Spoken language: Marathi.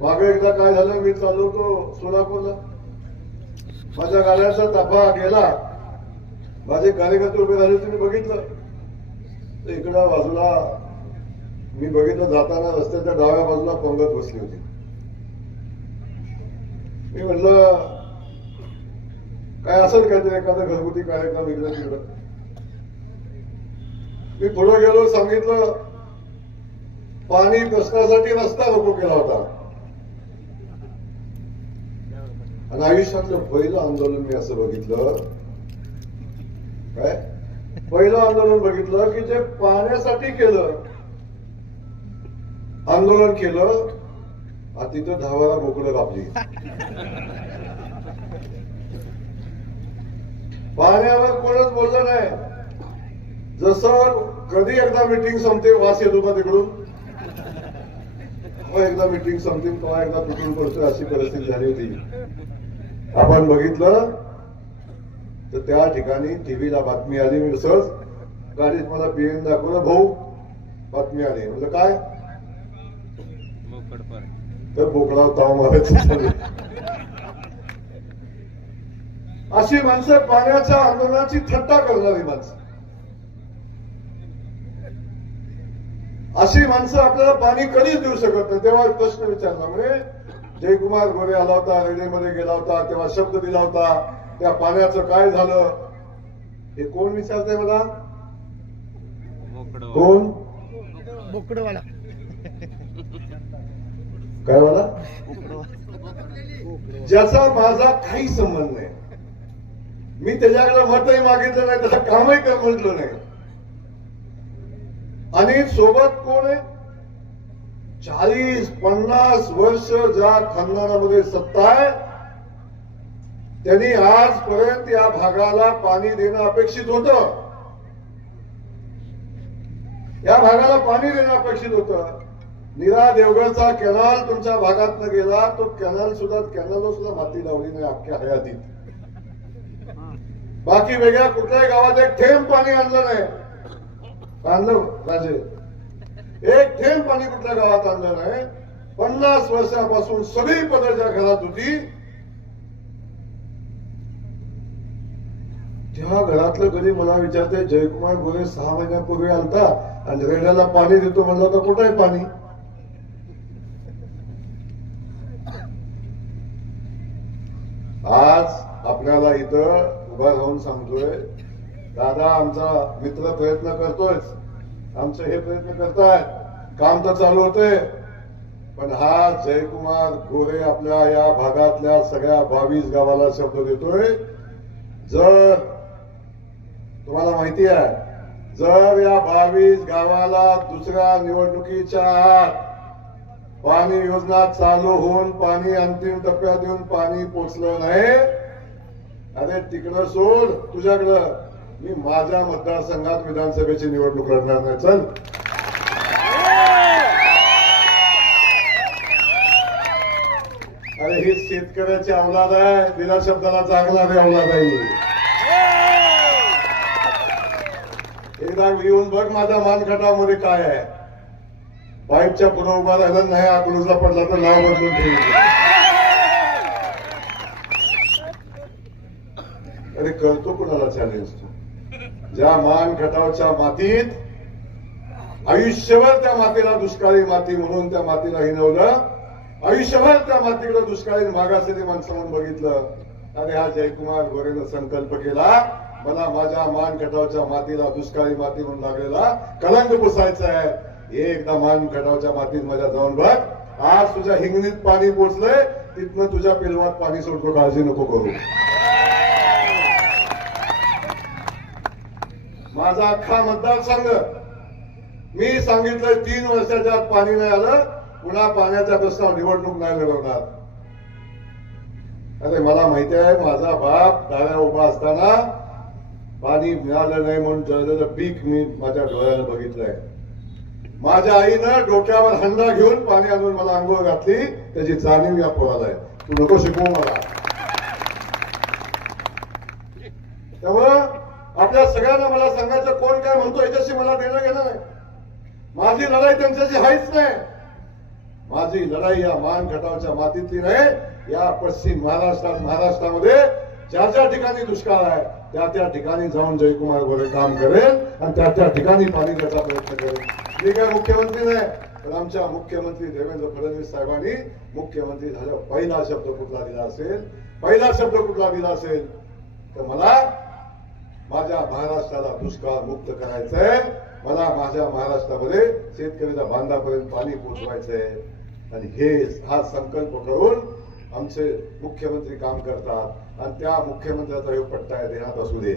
मागे एकदा काय झालं, मी चाललो होतो सोलापूरला, माझ्या गाड्याचा ताफा गेला, माझे कार्यकर्ते उभे राहिले, तुम्ही बघितलं तर इकडं बाजूला मी बघितलं जाताना रस्त्याच्या डाव्या बाजूला पंगत बसली होती. मी म्हटलं काय असेल काहीतरी एखादा घरगुती कार्यक्रम इकडं तिकडं. मी पुढे गेलो, सांगितलं पाणी प्रश्नासाठी रस्ता रोको केला होता. आणि आयुष्यातलं पहिलं आंदोलन मी असं बघितलं, काय पहिलं आंदोलन बघितलं की जे पाण्यासाठी केलं, आंदोलन केलं, तिथं 10 वेळा बोकडं कापली. पाण्यावर कोणच बोललं नाही. जसं कधी एकदा मीटिंग संपते वास येतो का तिकडून, एकदा मीटिंग संपते तेव्हा एकदा तुटून पडतोय, अशी परिस्थिती झाली होती. आपण बघितलं तर त्या ठिकाणी टीव्हीला बातमी आली. मी सहज गाडीत मला पीएन दाखवलं, भाऊ बातमी आली. म्हणजे काय तर बोकडा ताव मारायचं. अशी माणसं पाण्याच्या आंदोलनाची थट्टा करणारी माणसं, अशी माणसं आपल्याला पाणी कधीच देऊ शकत नाही. तेव्हा प्रश्न विचारला, म्हणजे जयकुमार गोरे आला होता, रेल्वेमध्ये गेला होता, तेव्हा शब्द दिला होता, त्या पाण्याचं काय झालं हे कोण विचारतंय मला? कोण? बोकडवाला. काय वाला? ज्याचा माझा काही संबंध नाही. मी त्याच्याकडे मतही मागितलं नाही, त्याचं कामही काय म्हटलं नाही. आणि सोबत कोण आहे? 40-50 वर्ष ज्या खानदानामध्ये सत्ता आहे, त्यांनी आजपर्यंत या भागाला पाणी देणं अपेक्षित होतं. या भागाला पाणी देणं अपेक्षित होतं. नीरा देवगडचा कॅनल तुमच्या भागातनं गेला, तो कॅनल सुद्धा माती लावली नाही अख्ख्या हयातीत. बाकी वेगळ्या कुठल्याही गावात एक थेंब पाणी आणलं नाही. आणलं राजे? एक थेंब पाणी कुठल्या गावात आणलं नाही. 50 वर्षापासून सगळी पदर ज्या घरात होती, त्या घरातलं कधी मला विचारते, जयकुमार गोरे 6 महिन्यापूर्वी आलता आणि रेड्याला पाणी देतो म्हणलं तर कुठे आहे पाणी? आज आपल्याला इथं उभा राहून सांगतोय, दादा आमचा मित्र प्रयत्न करतोय, आमचे हे प्रयत्न करतायत, काम तर चालू होते, पण हा जयकुमार गोरे आपल्या या भागातल्या सगळ्या 22 गावाला शब्द देतोय, जर तुम्हाला माहिती आहे, जर या 22 गावाला दुसऱ्या निवडणुकीच्या आत पाणी योजना चालू होऊन पाणी अंतिम टप्प्यात येऊन पाणी पोचलं नाही, अरे तिकडं सोड, तुझ्याकडं मी माझ्या मतदारसंघात विधानसभेची निवडणूक लढणार नाही. चल, अरे ही शेतकऱ्याची अवलाद आहे, दिला शब्दाला जागणारी अवलाद आहे. एकदा येऊन बघ माझ्या मानखटामध्ये काय आहे. पाईपच्या पुढे उभा राहिला नाही, आकुलूजला पडला तर नाव बदलून ठेवलं. अरे करतो कुणाला चॅलेंज तू? ज्या मान खटावच्या मातीत आयुष्यभर त्या मातीला दुष्काळी माती म्हणून त्या मातीला हिनवलं, आयुष्यभर त्या मातीकडे दुष्काळी मागासलेली माणसं म्हणून बघितलं. आणि हा जयकुमार गोरेनं संकल्प केला, मला माझ्या मान खटावच्या मातीला दुष्काळी माती म्हणून लागलेला कलंक पुसायचा आहे. एकदा मान खटावच्या मातीत माझ्या जाऊन बघ, आज तुझ्या हिंगणीत पाणी पोचलंय, तिथनं तुझ्या पिलवात पाणी सोडतो, काळजी नको करू. माझा अख्खा मतदारसंघ मी सांगितलं 3 वर्षाच्या आत पाणी नाही आलं, पुन्हा पाण्याच्या प्रश्नावर निवडणूक नाही लढवणार. अरे मला माहिती आहे, माझा बाप दाऱ्या उभा असताना पाणी मिळालं नाही म्हणून जळलेलं पीक मी माझ्या डोळ्यानं बघितलंय. माझ्या आईनं डोक्यावर हंडा घेऊन पाणी आणून मला अंघोळ घातली, त्याची जाणीव या पोराला आहे. तू नको शिकवू मला. त्यामुळं आपल्या सगळ्यांना मला सांगायचं, कोण काय म्हणतो याच्याशी मला देणं घेणं नाही. माझी लढाई त्यांच्याशी हायच नाही. माझी लढाई या मान खटावच्या मातीतली नाही, या पश्चिम महाराष्ट्रामध्ये ज्या ज्या ठिकाणी दुष्काळ आहे त्या ठिकाणी जाऊन जयकुमार गोरे काम करेल आणि त्या ठिकाणी पाणी द्यायचा प्रयत्न करेल. मी काय मुख्यमंत्री नाही, पण आमच्या मुख्यमंत्री देवेंद्र फडणवीस साहेबांनी मुख्यमंत्री झाल्यावर पहिला शब्द कुठला दिला असेल तर मला माझ्या महाराष्ट्राला दुष्काळ मुक्त करायचंय, मला माझ्या महाराष्ट्रामध्ये शेतकऱ्याच्या बांधापर्यंत पाणी पोहोचवायचंय. आणि हा संकल्प करून आमचे मुख्यमंत्री काम करतात आणि त्या मुख्यमंत्र्याचा योग पट्टा देण्यात असू दे.